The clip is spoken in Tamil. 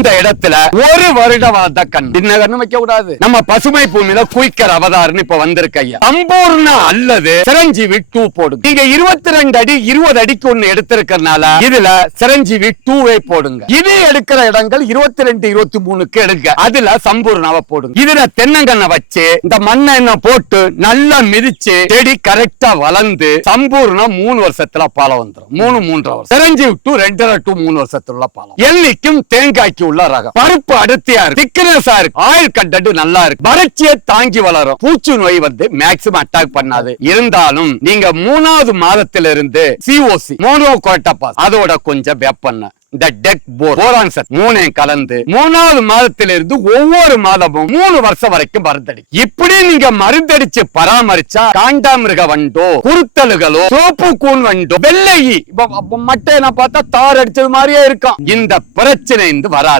இந்த இடத்துல ஒரு வருட வளர்த்த கண். சின்ன கண்ணு வைக்க கூடாது நம்ம பசுமை பூமியில குயிக்கர் அவதார்னு இப்ப வந்திருக்க ஐயா. சம்பூர்ண அல்லது சிரஞ்சீவி டூ போடுங்க. நீங்க இருபத்தி ரெண்டு அடி இருபது அடிக்கு ஒண்ணு எடுத்திருக்கறனால இதுல சிரஞ்சீவி டூவே போடுங்க. இது எடுக்கிற இடங்கள் இருபத்தி ரெண்டு இருபத்தி மூணுக்கு எடுங்க. அதுல சம்பூர்ணாவை போடுங்க. இதுல தென்னங்கண்ணை வச்சு இந்த மண்ணை என்ன போட்டு நல்லா மிதிச்சு செடி கரெக்டா வளர்ந்து சம்பூர்ணம் மூணு வருஷத்துல பழம் வந்துரும். மூணு மூன்றரை வருஷம். சிரஞ்சீவி டூ ரெண்டரை டு மூணு வருஷத்துல பழம். எள்ளிக்கும் தேங்காய்க்கு உள்ள ரகம் பருப்பு அடர்த்தியா இருக்கு. திக்னஸா இருக்கு. ஆயில் நல்லா இருக்கு. வறட்சியை தாங்கி வளரும். பூச்சி நோய் வந்து மேக்சிமம் அட்டாக் பண்ணாது. இருந்தாலும் நீங்க மூணாவது மாதத்திலிருந்து இருந்து சிஓசி மோனோ கோட்டபாஸ் அதோட கொஞ்சம் வெப்பண்ண இந்த டெக் போர் போரான் சத் மூணையும் கலந்து மூணாவது மாதத்திலிருந்து ஒவ்வொரு மாதமும் மூணு வருஷம் வரைக்கும் மருந்தடி. இப்படி நீங்க மருந்தடிச்சு பராமரிச்சா காண்டாமிருக வண்டோ குருத்தலுகளோ சோப்பு கூண் வண்டோ வெள்ளை ஈ. நான் பார்த்தா தார் அடிச்சது மாதிரியே இருக்கும். இந்த பிரச்சனை இருந்து வராது.